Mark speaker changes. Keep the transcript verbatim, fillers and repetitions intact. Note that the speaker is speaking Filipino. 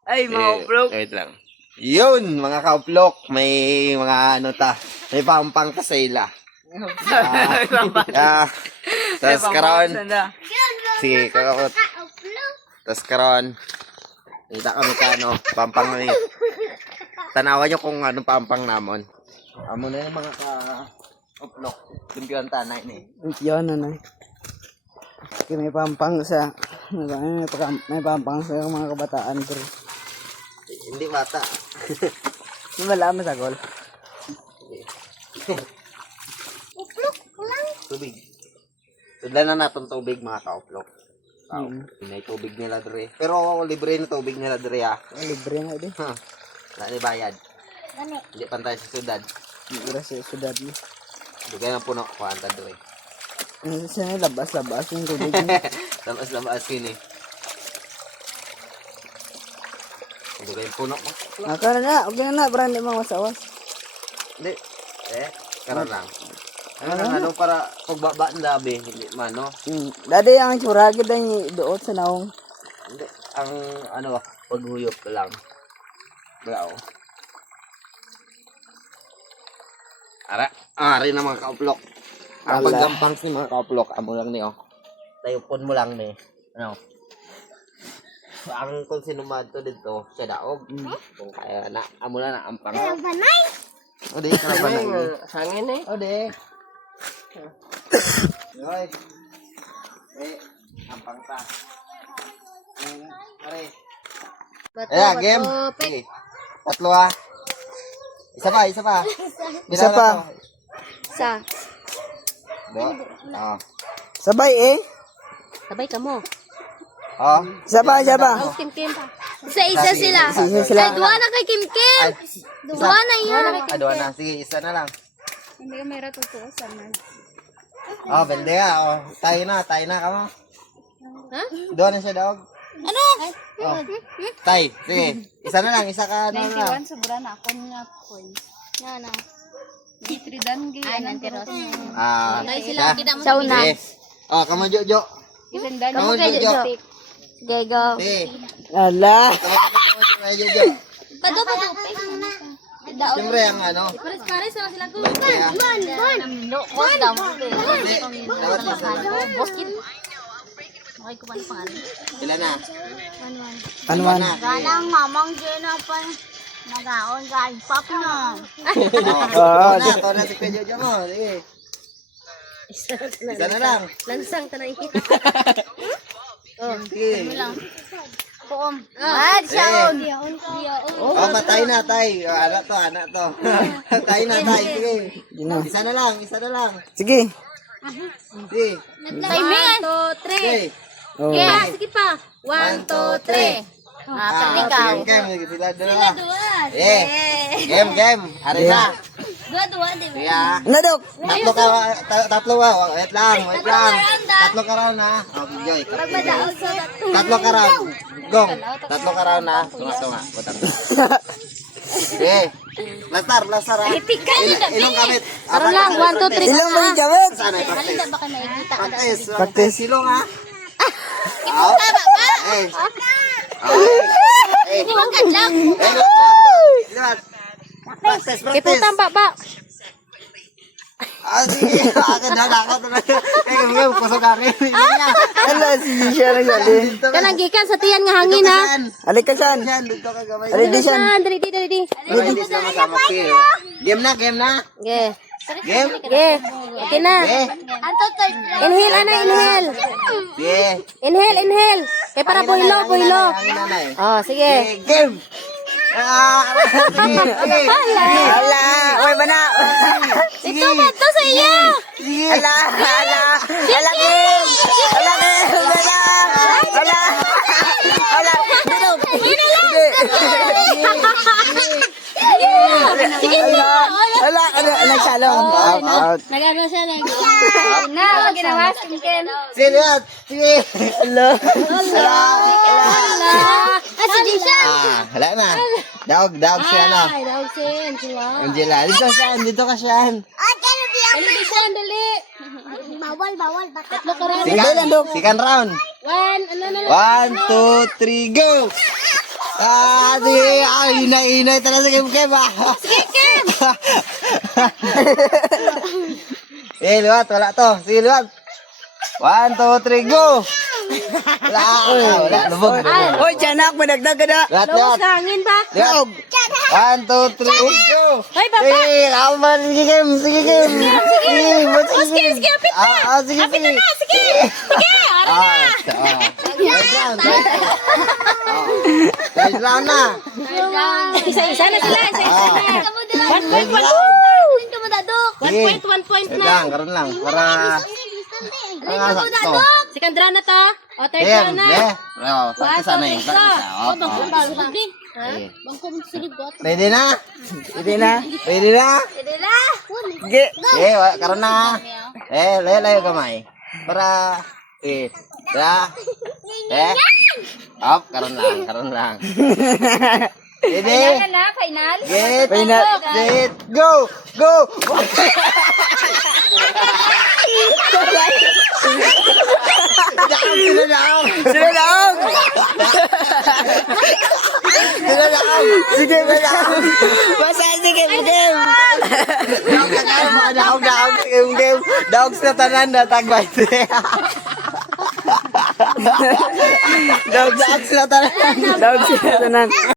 Speaker 1: Ay, mga
Speaker 2: Eh,
Speaker 1: uplok.
Speaker 2: Wait lang. Yun, mga kauplok. May mga ano ta. May pampang ta sa ila. Ah, tas karon. Sige, kakakot. Tas karon. Kita kami ka ano, pampang ni. Tanawan nyo kung anong pampang namon. Amo na yung mga ka-uplok. Kumpiyon tanay ni.
Speaker 3: Yan na. Okay, may pampang sa may, pam- may pampang sa mga kabataan pero
Speaker 2: Hindi bata.
Speaker 3: hindi wala mo sa gol.
Speaker 2: Tubig. Tudlan na natin tubig mga ka-uplok. Wow.
Speaker 3: Mm.
Speaker 2: May tubig nila dre. Pero libre na tubig nila dre ah.
Speaker 3: Ay, libre nga din.
Speaker 2: Ha. Wala ni bayad. Hindi pantay sa sudad.
Speaker 3: Libre sa sudad mo.
Speaker 2: Hindi kayo na puno. Kuhanta dre.
Speaker 3: Ano siya labas-labas yung tubig niya.
Speaker 2: Lamas-lamas yun eh. Hindi kayo puno.
Speaker 3: Aka na na, okay na na, para hindi mga masawas.
Speaker 2: Hindi. Eh, karon lang. Ano lang ano para pagbaba ng labi. Hindi man no.
Speaker 3: Hmm. Dati ang suragid ang doot sa naong.
Speaker 2: Hindi. Ang ano paghuyop ko lang. Bravo. Ara, ari na mga kauplok. Ang
Speaker 3: Wala.
Speaker 2: paggampang si mga kauplok, amo lang ni oh. Tayupon mo lang ni. Ano? Ang kung sinumad to dito, siya daog. Kung kaya na, amo lang na ampang. O di, karabanay.
Speaker 1: Hangin eh.
Speaker 2: O di. Hoy. Eh, ampang ta. Ang, pare. Ayan, game. Sige. Tatlo ha. Isa pa, isa pa.
Speaker 3: Isa pa.
Speaker 4: Sa.
Speaker 2: Do. Ah.
Speaker 3: Sabay eh.
Speaker 4: Sabay ka mo.
Speaker 2: Oh.
Speaker 3: Isa pa, isa pa.
Speaker 4: Oh, Kim Kim. Isa-isa sila.
Speaker 3: Isa sila.
Speaker 4: Ay, duwa na kay Kim Kim.
Speaker 2: Ay,
Speaker 4: Duwa na yan.
Speaker 2: Ado na. Sige, isa na lang.
Speaker 4: Hindi ka may ratutuo sa man.
Speaker 2: Oh, bende ha. Oh, tayo na, tayo na kamo.
Speaker 4: Ha?
Speaker 2: Doon na siya daog.
Speaker 4: Ano?
Speaker 2: Oh. Tay, sige. Isa na lang, isa ka na lang.
Speaker 4: sobra na ako niya points. Yan na. Gitridan gi. Ay, nantiros.
Speaker 2: Ah,
Speaker 4: Ay,
Speaker 2: siya.
Speaker 4: sila kita mo sa una.
Speaker 2: Sige. Oh, kamo Jojo.
Speaker 4: Isendan
Speaker 2: Kamo Jojo.
Speaker 4: Sige, go.
Speaker 2: Sige.
Speaker 3: Ala.
Speaker 2: Kamo Jojo.
Speaker 4: Pado, pado. Daon.
Speaker 2: Siyempre ang ano.
Speaker 4: Pares-pares na sila ko.
Speaker 2: Bente ha.
Speaker 4: Bon, bon. Bon, daw.
Speaker 2: Hindi. Dapat isa na.
Speaker 4: Boskin. Okay ko pa ng pangalan.
Speaker 2: Ilan na?
Speaker 3: Ano man?
Speaker 2: na.
Speaker 4: Ganang mamang Jenna pa. Nagaon guys. Pop na.
Speaker 2: Oh, na, ito na si Kuya Jojo mo. Sige. Isa na lang.
Speaker 4: Lansang tanay.
Speaker 2: Sige.
Speaker 4: Poom. Ah, siya on.
Speaker 2: Oh, patay na, tay. Oh, anak to, anak to. Tay na, tay. Sige.
Speaker 3: Gino.
Speaker 2: Isa na lang, isa na lang.
Speaker 3: Sige.
Speaker 2: Sige.
Speaker 4: Timing. One, two, three.
Speaker 2: Sige.
Speaker 3: Oh.
Speaker 4: Yeah, sige pa. One, two, three. Ah,
Speaker 2: Ah,
Speaker 4: ikaw.
Speaker 2: sige, game. Sila dalawa.
Speaker 4: Duwan.
Speaker 2: Eh. Game, game. Ari na.
Speaker 4: Dua-dua, di ba?
Speaker 2: Sige ah.
Speaker 3: Ano dok?
Speaker 2: Tatlo ka, ta- tatlo ka. Wait lang, wait lang. Tatlo ka raw na. Okay, Joy.
Speaker 4: Pagmadaog sa
Speaker 2: Tatlo ka raw. Gong. Tatlo ka raw na. Tunga, tunga. Butang. Sige. Lastar, lastar ah. Il- Ilong kamit.
Speaker 4: Tara lang, one, two, three.
Speaker 3: Ilang ba yung jawet?
Speaker 2: Saan ay
Speaker 4: Halin
Speaker 2: practice?
Speaker 4: na baka nakikita ka na.
Speaker 2: Practice.
Speaker 3: Practice.
Speaker 2: Silong ah.
Speaker 4: Ikaw tama ba?
Speaker 2: Eh. Eh. Eh.
Speaker 4: Hindi mong kadlang.
Speaker 2: Eh. Lipat. Practice, practice.
Speaker 4: Iputang ba ba?
Speaker 2: Ah, sige. Agad na lang ako. Eh, ngayon, pusok akin.
Speaker 3: Ala, si siya na gali.
Speaker 4: Kanang gikan sa tiyan nga hangin ha.
Speaker 3: Alik ka saan?
Speaker 2: Diyan, dito ka gamay.
Speaker 3: Alik ka saan?
Speaker 4: Ah, dali di, dali di.
Speaker 2: Ay, hindi sila masama kayo. Game na, game na.
Speaker 4: Okay.
Speaker 2: Game.
Speaker 4: Okay. Okay na.
Speaker 2: Eh.
Speaker 4: Inhale, ana, inhale.
Speaker 2: Sige.
Speaker 4: Inhale, inhale. Kaya para buhilo, buhilo.
Speaker 2: Hangin na na eh.
Speaker 4: Oh, sige.
Speaker 2: Eh, game. Ah, sige, sige.
Speaker 3: Ala, oy bana.
Speaker 4: Ito ba to sa iyo?
Speaker 2: Sige.
Speaker 3: Ala, ala. Ala Kim. Ala Kim. Ala. Ala. Ala. Dito.
Speaker 4: Sige
Speaker 3: Ala. Ala, ano nagsalong. Out, out.
Speaker 4: Nagano siya nag. Na, ginawa skin.
Speaker 2: Sige, lahat. Sige.
Speaker 3: Ala.
Speaker 2: Ala.
Speaker 4: Ala. Ah, si Jishan.
Speaker 2: Ah, hala na. Daog, daog siya na.
Speaker 4: Ay, daw si Angela.
Speaker 2: Angela, dito ka siyan, dito ka siyan.
Speaker 4: Dali, Jishan, dali. Bawal, bawal. Tatlo ka rin.
Speaker 2: Sikan, sikan round.
Speaker 4: One, ano na lang.
Speaker 2: One, two, three, go!
Speaker 3: Ah, sige. Ay, inay-inay talaga sa game-game ah.
Speaker 4: Sige, Kim!
Speaker 3: Eh, liwat. Wala to. Sige, liwat. One, two, three, go! Wala. Wala. Lubog. Uy, tiyanak. Managdag ka na. Liwat,
Speaker 4: Lubos
Speaker 3: liwat.
Speaker 4: na hangin ba?
Speaker 3: Liwat. One, two, three, go!
Speaker 4: Hoy, baba!
Speaker 3: Sige, kaman. Sige, game. Sige, game. Sige,
Speaker 4: Oh, sige, sige, apit na!
Speaker 3: Ah, ah, sige,
Speaker 4: Apit
Speaker 3: sige.
Speaker 4: na na! Sige! Sige! Ara
Speaker 3: Ah,
Speaker 4: na!
Speaker 3: ah. Third round, third round. Ah. Third round na.
Speaker 4: Isa-isa na sila, isa-isa
Speaker 3: Ah.
Speaker 4: na. One point,
Speaker 3: Third
Speaker 4: one
Speaker 3: round.
Speaker 4: One
Speaker 3: Sige.
Speaker 4: point, one point
Speaker 3: Wait
Speaker 4: na.
Speaker 3: lang, karoon lang. Para... Para sakto.
Speaker 4: Second round na to. O, third
Speaker 3: Ayan,
Speaker 4: round na.
Speaker 3: be. Oh,
Speaker 4: One,
Speaker 3: practice
Speaker 4: two,
Speaker 3: na
Speaker 4: three,
Speaker 3: yun.
Speaker 4: go.
Speaker 3: Practice na.
Speaker 4: Oh,
Speaker 3: Oh,
Speaker 4: bangko,
Speaker 3: oh.
Speaker 4: bangko din. Ha?
Speaker 3: Sige.
Speaker 4: Bangko, siligot.
Speaker 3: Ready na? Ready na? Ready na?
Speaker 4: Pwede na.
Speaker 3: Sige. Eh, wa- karoon na. Eh, layo layo kamay. Para... Eh. Da. Eh. Up, karoon lang. Karoon lang. Ready?
Speaker 4: Final na, final.
Speaker 3: Get, get, go, go! Daog, sila daog! Sila daog! Sila daog! Sige, sila daog! Basta, sige, sige! Daog na kayo, mga daog, daog! Sige, sige! Daog sa tanan na tagbay! Daog, daog sila tanan! Daog sila tanan!